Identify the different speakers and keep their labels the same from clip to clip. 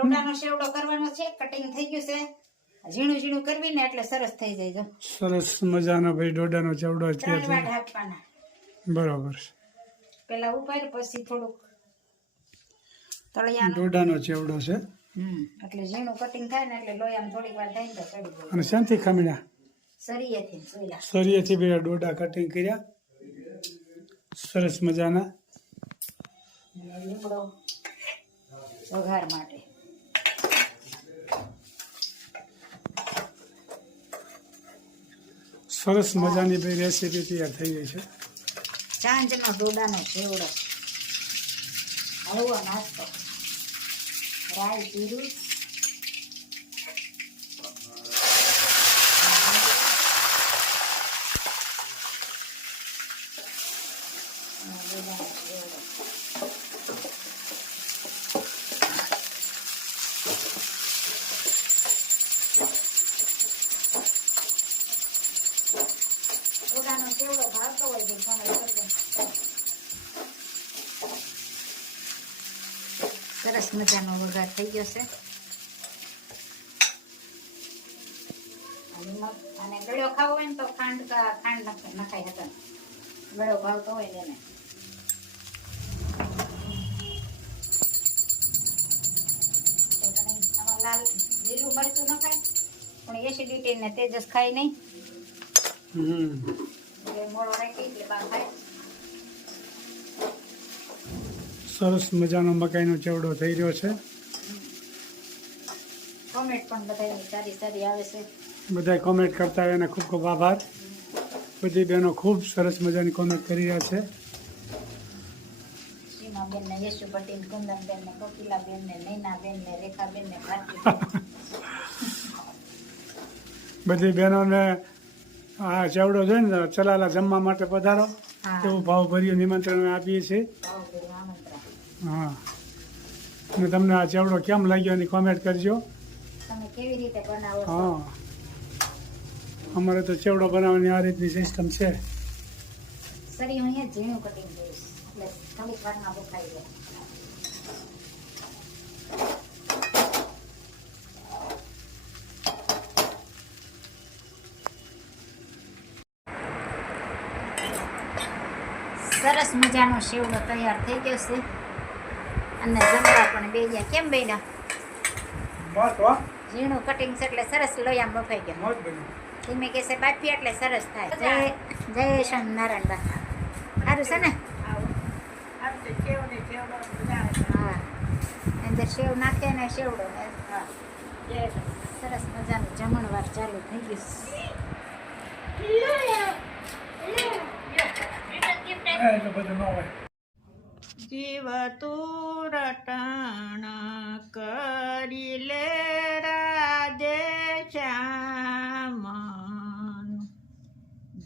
Speaker 1: ટોટાનો શેવડો કરવાનો છે કટિંગ થઈ ગયું છે. ઝીણું ઝીણું કરવી ને એટલે સરસ થઈ જાય જો.
Speaker 2: સરસ મજાનો ભાઈ ડોડાનો ચવડો છે.
Speaker 1: ત્રણ
Speaker 2: બરોબર
Speaker 1: પેલા ઉપર પછી થોડુંક તળિયાનું.
Speaker 2: ડોડાનો ચેવડો છે.
Speaker 1: હમ એટલે ઝીણું કટિંગ થાય ને એટલે લોયામાં થોડીક વાર થાય ને તો ચડી જાય.
Speaker 2: અને શાંતિ ખમીના?
Speaker 1: સરિયેથી
Speaker 2: સરિયેથી બે ડોડા કટિંગ કર્યા. સરસ મજાના.
Speaker 1: વઘાર માટે.
Speaker 2: સરસ મજાની ભાઈ રેસીપી તૈયાર થઈ ગઈ છે.
Speaker 1: સાંજનો ડોડાનો ચેવડો હળવો નાસ્તો, રાઈ જીરું સરસ મજાનો વઘાર થઈ ગયો છે. અને ગળ્યો ખાવો હોય ને તો ખાંડ ખાંડ નખાય હતા ગળ્યો ભાવતો હોય ને એને તો ઘણી લાલ લીલું મરચું નખાય પણ એસિડિટી ને તેજસ ખાય નહીં. મોડો રાખી એટલે બા ખાય.
Speaker 2: સરસ મજાનો મકાઈનો ચેવડો થઈ રહ્યો છે.
Speaker 1: કોમેન્ટ પણ બધાની સારી સારી આવે છે.
Speaker 2: બધા કોમેન્ટ કરતા હોય એને ખૂબ ખૂબ આભાર. બધી બહેનો ખૂબ સરસ મજાની કોમેન્ટ કરી રહ્યા છે.
Speaker 1: યશુ પટેલ
Speaker 2: બધી બહેનોને આ ચેવડો જોઈને ચલાલા જમવા માટે પધારો. એવું ભાવભર્યું નિમંત્રણ આપીએ છીએ. હા. અને તમને આ ચેવડો કેમ લાગ્યો એની કોમેન્ટ કરજો.
Speaker 1: તમે કેવી રીતે બનાવો
Speaker 2: હા. અમારે તો ચેવડો બનાવવાની આ રીતની સિસ્ટમ છે.
Speaker 1: સરી હું અહીંયા ઝીણું કટિંગ કરીશ. એટલે થોડીક વારમાં બફાઈ જાય. સરસ મજાનો શેવડો તૈયાર થઈ ગયો છે. અને જમવા પણ બે ગયા કેમ બેના ઝીણું કટિંગ છે એટલે સરસ લોયામ બફાઈ ગયો. ધીમે કેસે બાફી એટલે સરસ થાય. જય જય નારાયણ બા. સારું છે ને? હા. અંદર સેવ નાખે ને સેવડો હા. સરસ મજાનું જમણવાર ચાલુ થઈ ગયું.
Speaker 3: જીવ તું રટણ કરી લે રાધે શ્યામ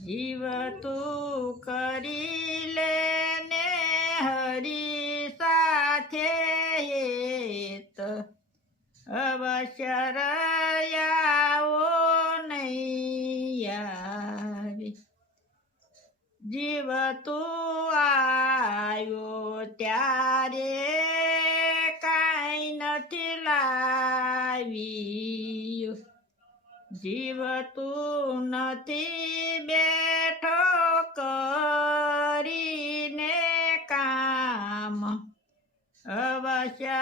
Speaker 3: જીવ તું કરી લે ને હરી સાથે હેત. નહીં આવી જીવ તો આવ્યો ત્યારે કાંઈ નથી લાવી જીવ તું નથી બેઠો કરીને કામ અવશ્ય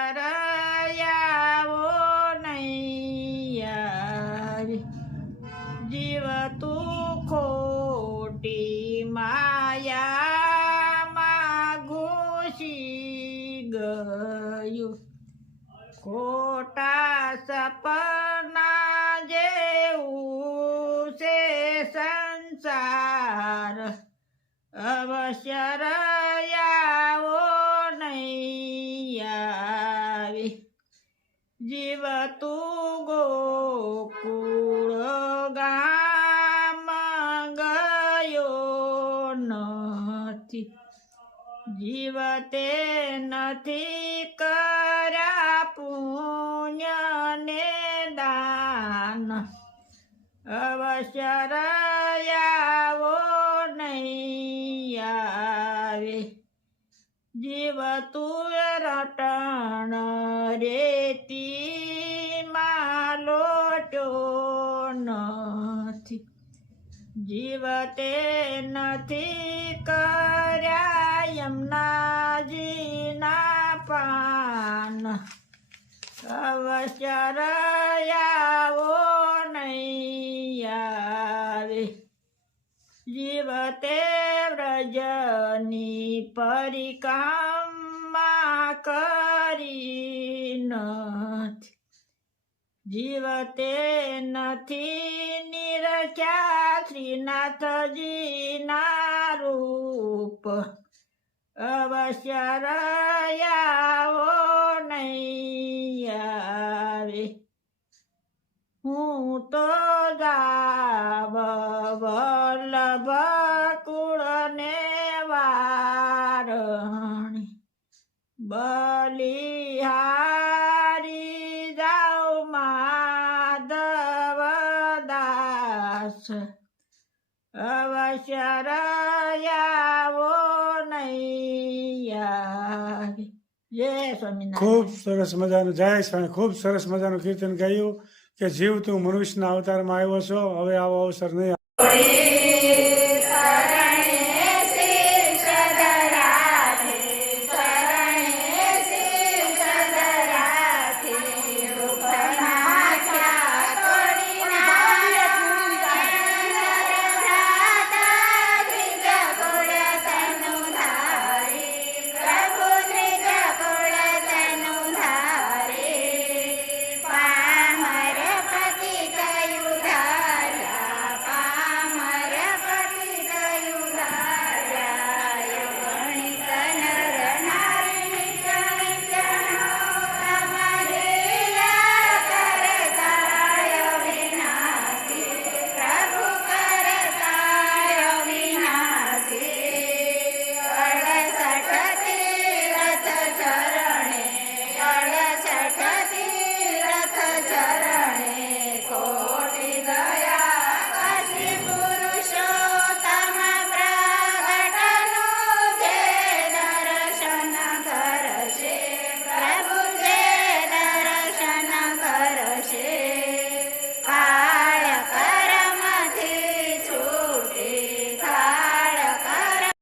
Speaker 3: જીવતે નથી કરા પુણ્યને દાન. અવસરયાવો નહીં આવે. જીવ તું રટણ રેતી માલો નથી. જીવતે નથી કર્યા જીના પાન. અવચરયાઓ આવે. જીવતે વ્રજની પરિકામા કરી નથી જીવતે નથી નિરખ્યા શ્રીનાથજીના રૂપ. અવશ્ય રયાવો નહીં આવે હું તો અવશ્ય રયાવો સ્વામિનારાયણ.
Speaker 2: ખૂબ સરસ મજાનું જય સ્વામી ખૂબ સરસ મજાનું કીર્તન ગાયું કે જીવ તું મનુષ્યના અવતારમાં આવ્યો છો હવે આવો અવસર નહીં.